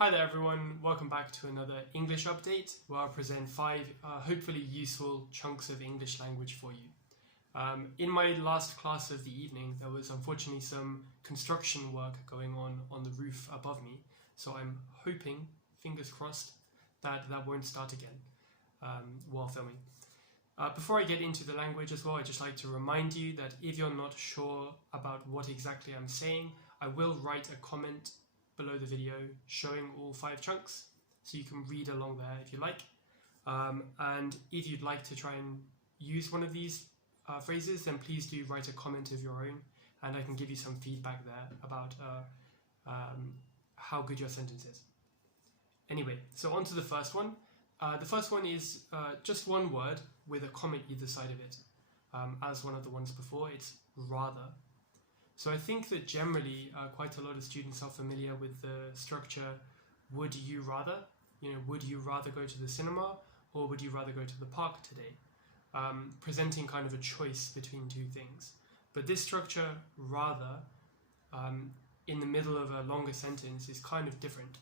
Hi there everyone, welcome back to another English update where I'll present 5 hopefully useful chunks of English language for you. In my last class of the evening there was unfortunately some construction work going on the roof above me, so I'm hoping, fingers crossed, that won't start again while filming. Before I get into the language as well, I'd just like to remind you that if you're not sure about what exactly I'm saying, I will write a comment below the video showing all 5 chunks, so you can read along there if you like. And if you'd like to try and use one of these phrases, then please do write a comment of your own, and I can give you some feedback there about how good your sentence is. Anyway, so on to the first one. The first one is just one word with a comma either side of it. As one of the ones before, it's rather. So I think that generally quite a lot of students are familiar with the structure would you rather? Would you rather go to the cinema or would you rather go to the park today? Presenting kind of a choice between two things. But this structure, rather, in the middle of a longer sentence is kind of different.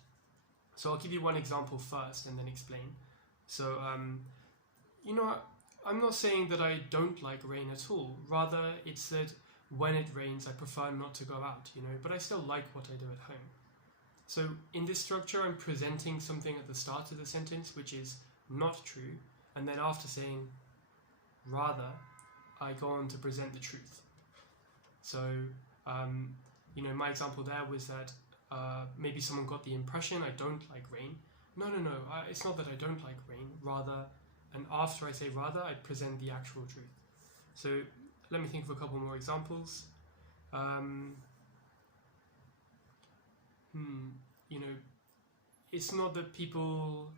So I'll give you one example first and then explain. So, I'm not saying that I don't like rain at all. Rather, it's that when it rains, I prefer not to go out, but I still like what I do at home. So in this structure, I'm presenting something at the start of the sentence which is not true, and then after saying rather, I go on to present the truth. So, my example there was that maybe someone got the impression I don't like rain. No, it's not that I don't like rain, rather, and after I say rather, I present the actual truth. So let me think of a couple more examples. It's not that people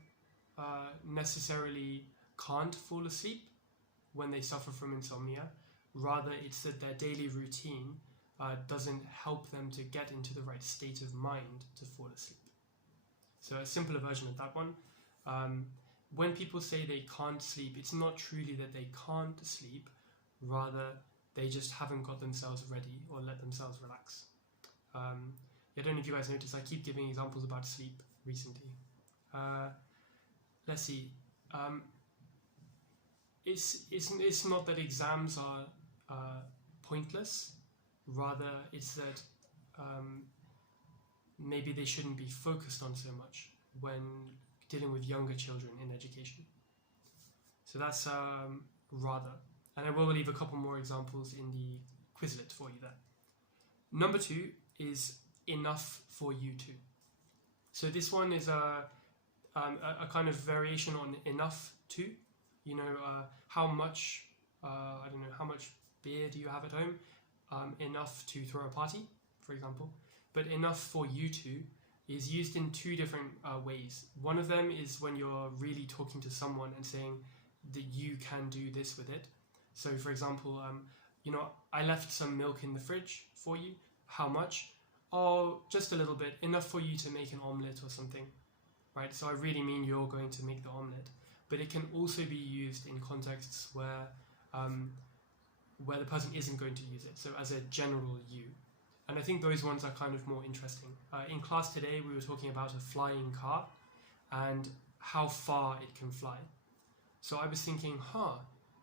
necessarily can't fall asleep when they suffer from insomnia. Rather, it's that their daily routine doesn't help them to get into the right state of mind to fall asleep. So a simpler version of that one. When people say they can't sleep, it's not truly that they can't sleep. Rather, they just haven't got themselves ready or let themselves relax. I don't know if you guys noticed, I keep giving examples about sleep recently. Let's see. It's not that exams are pointless. Rather, it's that maybe they shouldn't be focused on so much when dealing with younger children in education. So that's rather. And I will leave a couple more examples in the Quizlet for you there. Number 2 is enough for you too. So this one is a kind of variation on enough to. How much, how much beer do you have at home? Enough to throw a party, for example. But enough for you to is used in 2 different ways. One of them is when you're really talking to someone and saying that you can do this with it. So, for example, I left some milk in the fridge for you. How much? Oh, just a little bit. Enough for you to make an omelette or something, right? So I really mean you're going to make the omelette. But it can also be used in contexts where the person isn't going to use it. So as a general you. And I think those ones are kind of more interesting. In class today, we were talking about a flying car and how far it can fly. So I was thinking,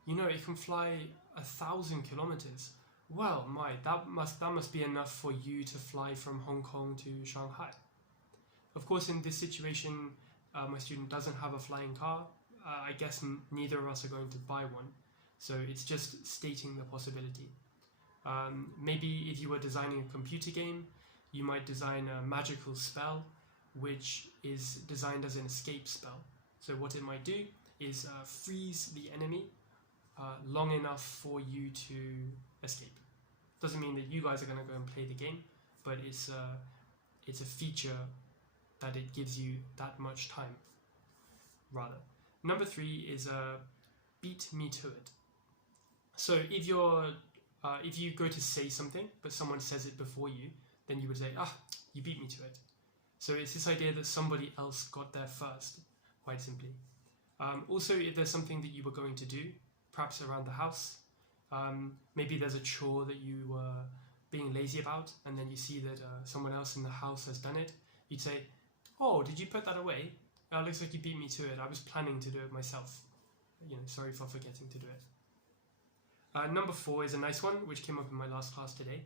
it can fly 1,000 kilometers. Well, that must be enough for you to fly from Hong Kong to Shanghai. Of course, in this situation, my student doesn't have a flying car. I guess neither of us are going to buy one. So it's just stating the possibility. Maybe if you were designing a computer game, you might design a magical spell, which is designed as an escape spell. So what it might do is freeze the enemy long enough for you to escape. Doesn't mean that you guys are going to go and play the game, but it's a feature that it gives you that much time, rather. Number 3 is beat me to it. So if you go to say something, but someone says it before you, then you would say, you beat me to it. So it's this idea that somebody else got there first, quite simply. Also, if there's something that you were going to do, perhaps around the house, maybe there's a chore that you were being lazy about, and then you see that someone else in the house has done it, you'd say, oh, did you put that away? Looks like you beat me to it. I was planning to do it myself. Sorry for forgetting to do it. Number 4 is a nice one, which came up in my last class today,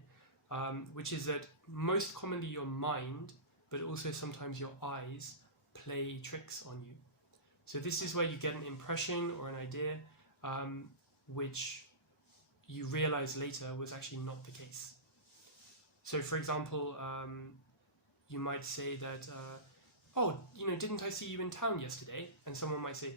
which is that most commonly your mind, but also sometimes your eyes, play tricks on you. So this is where you get an impression or an idea which you realize later was actually not the case. So for example, you might say that, oh, didn't I see you in town yesterday? And someone might say,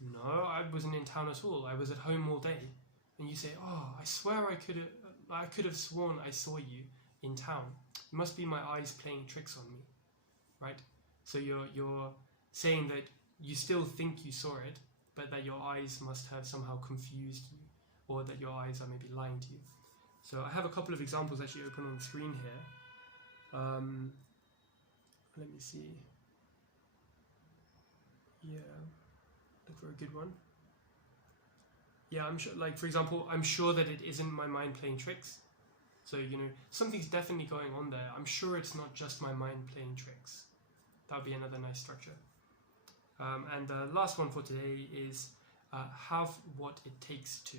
no, I wasn't in town at all. I was at home all day. And you say, oh, I swear I could have sworn I saw you in town. It must be my eyes playing tricks on me, right? So you're saying that you still think you saw it, but that your eyes must have somehow confused you, or that your eyes are maybe lying to you. So I have a couple of examples actually open on the screen here. Let me see. Yeah, look for a good one. Yeah, I'm sure, like for example, I'm sure that it isn't my mind playing tricks. So, something's definitely going on there. I'm sure it's not just my mind playing tricks. That would be another nice structure. And the last one for today is have what it takes to.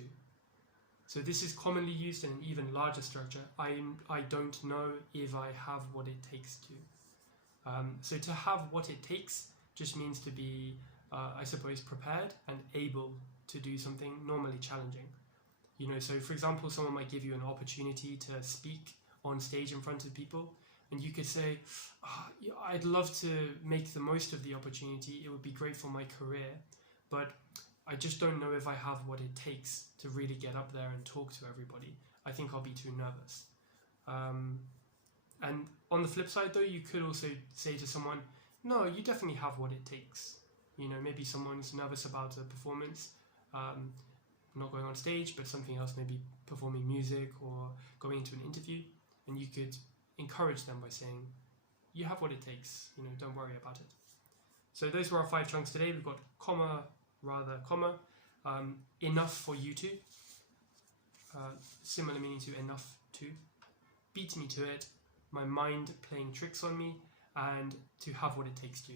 So this is commonly used in an even larger structure. I don't know if I have what it takes to. So to have what it takes just means to be, I suppose, prepared and able to do something normally challenging. So for example, someone might give you an opportunity to speak on stage in front of people, and you could say, I'd love to make the most of the opportunity, it would be great for my career, but I just don't know if I have what it takes to really get up there and talk to everybody. I think I'll be too nervous. And on the flip side though, you could also say to someone, no, you definitely have what it takes. Maybe someone's nervous about a performance, not going on stage, but something else, maybe performing music or going into an interview, and you could encourage them by saying, you have what it takes, don't worry about it. So those were our 5 chunks today. We've got comma, rather, comma, enough for you to, similar meaning to enough to, beat me to it, my mind playing tricks on me, and to have what it takes to.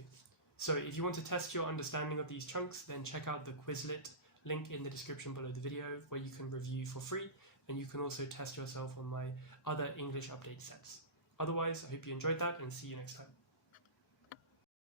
So if you want to test your understanding of these chunks, then check out the Quizlet link in the description below the video, where you can review for free, and you can also test yourself on my other English update sets. Otherwise, I hope you enjoyed that, and see you next time.